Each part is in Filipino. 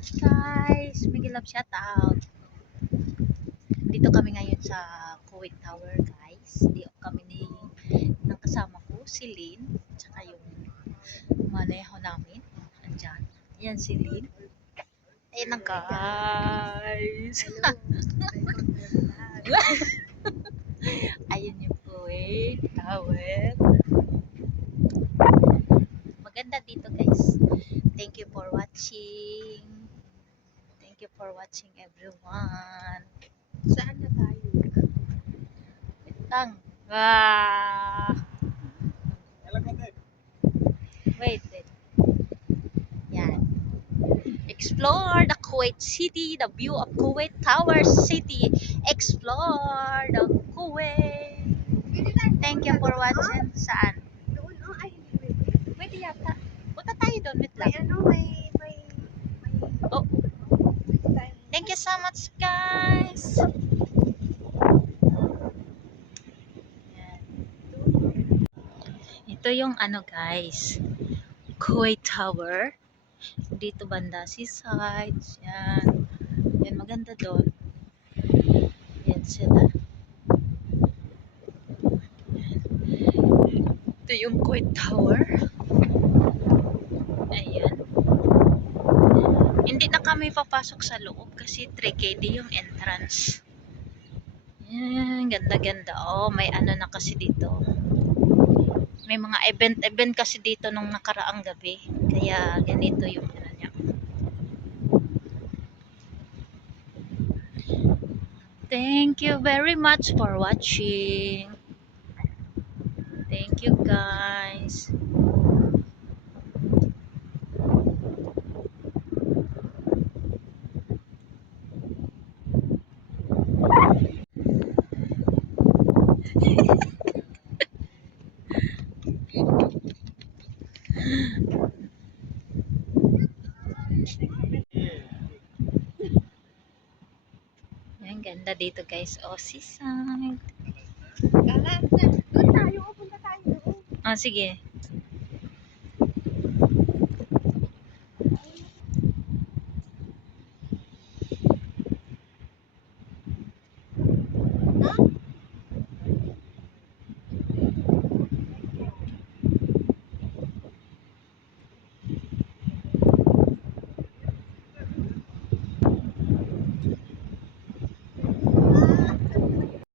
Guys, Miguel Love shout out. Dito kami ngayon sa Kuwait Tower, guys. Dito kami ng kasama ko, si Lynn, tsaka yung maneho namin. Andyan. Yan si Lynn. Ayan na, guys. Ayun yung Kuwait Tower. Maganda dito, guys. Thank you for watching. Thank you for watching, everyone. Saan na tayo? Tang. Wait, wait. Yan. Explore the Kuwait City, the view of Kuwait Tower City. Explore the Kuwait. Thank you for watching. Saan? Doon, oh, ay, hindi pwede. Pwede yata. Punta tayo doon. Wait May lang. ano, may, Oh, tayo. thank you so much, guys. Yan. Ito yung ano, guys. Kuwait Tower. Dito banda seaside. Yan. Yan, maganda doon. Yan sila. Ito yung Kuwait Tower. Ayan. Hindi na kami papasok sa loob kasi 3KD yung entrance. Yan, ganda-ganda. Oh, may ano na kasi dito. May mga event kasi dito nung nakaraang gabi. Kaya ganito yung ano niya. Thank you very much for watching. Thank you, guys. Yan, ganda dito, guys. Oh, seaside. Kala, doon tayo, punta tayo doon. Oh, sige.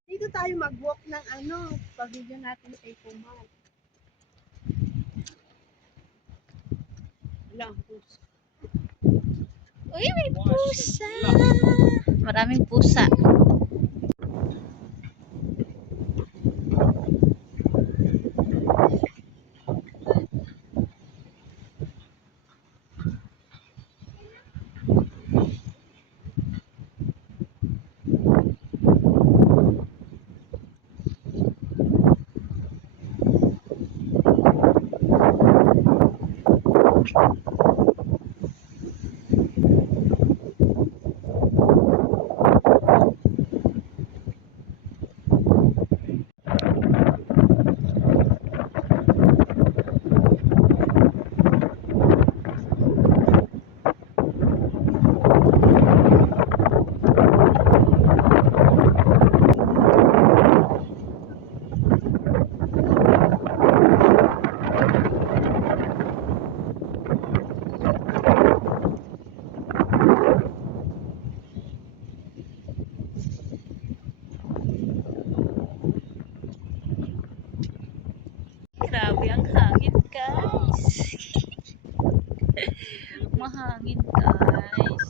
Dito tayo mag-walk ng ano, pag-video natin sa Ikumal. Lang, puso. Uy, may pusa. Maraming pusa. Grabe ang hangin, guys. Mahangin, guys.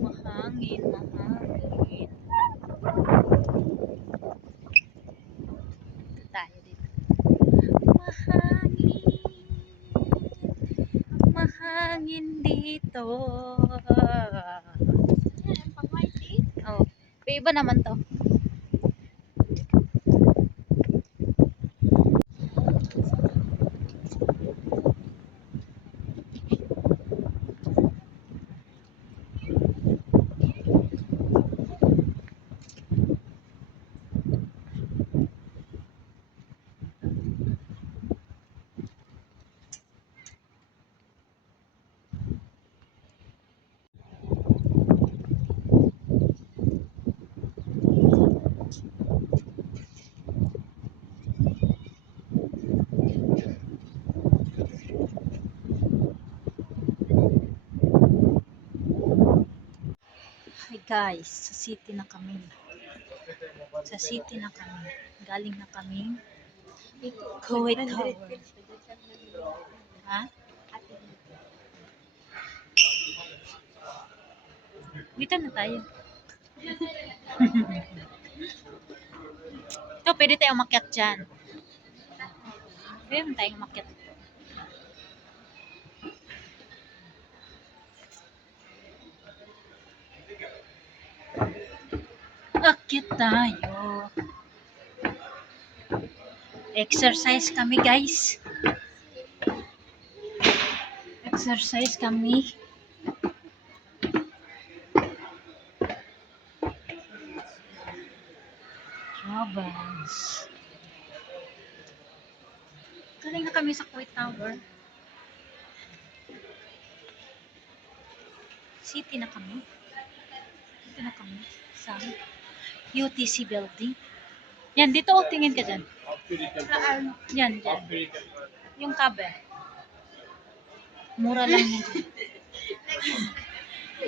Mahangin, mahangin. Ito tayo dito. Mahangin. Mahangin dito. Yan, pang white tea. Oh, may iba naman to. Guys, sa city na kami. Sa city na kami. Galing na kami. Kuwait Tower. Ha? Dito na tayo. Ito, pwede tayo umakyat dyan. Pwede tayo umakyat dito. Akyat tayo. Exercise kami, guys. Exercise kami. Robins. Galing na kami sa Kuwait Tower. City na kami. Dito na kami sa UTC building. Yan, dito o tingin ka dyan. Saan? Yan, dyan. Yung kabe. Mura lang yun dyan.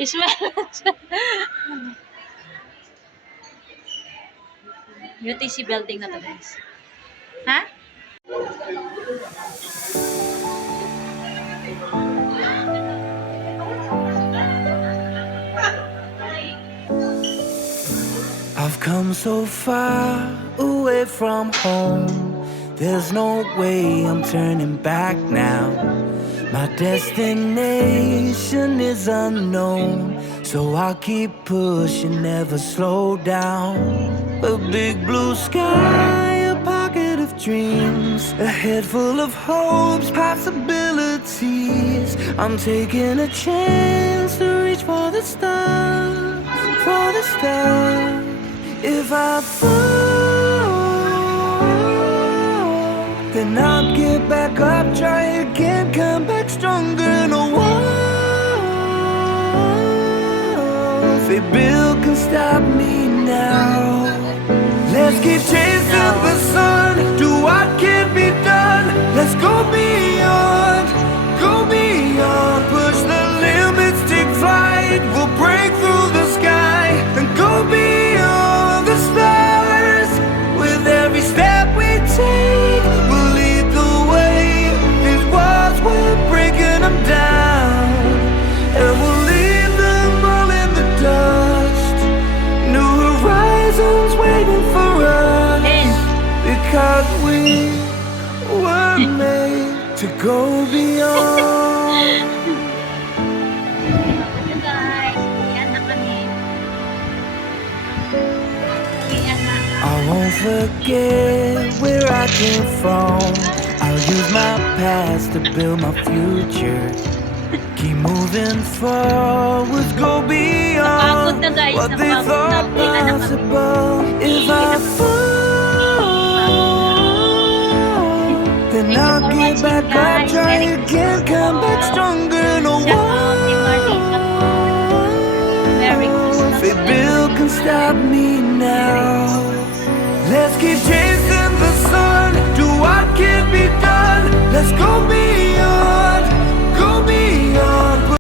Ismail. UTC building na to, guys. Ha? I've come so far away from home. There's no way I'm turning back now. My destination is unknown, so I'll keep pushing, never slow down. A big blue sky, a pocket of dreams, a head full of hopes, possibilities. I'm taking a chance to reach for the stars, for the stars. If I fall, then I'll get back up, try again, come back stronger. No walls they build can stop me now. Let's keep chasing the sun, do what can be done. Let's go beyond, push the limits, take flight. We'll break through the sky and go beyond the stars. With every step we take, we'll lead the way. These walls, we're breaking them down, and we'll leave them all in the dust. New horizons waiting for us, because we were made to go beyond. Ito, guys. Uwian na kami. Uwian na. I won't forget where I came from. I'll use my past to build my future. Keep moving forward, go Napagod beyond na, guys. what they Napagod na. thought Uwian na kami. possible. If I fall, then Thank you I'll for get watching, back up, guys. try Merry again, come back Christmas. stronger. No Shout out kay Marlita po. Merry Christmas. they build can stop me now. Let's keep chasing the sun.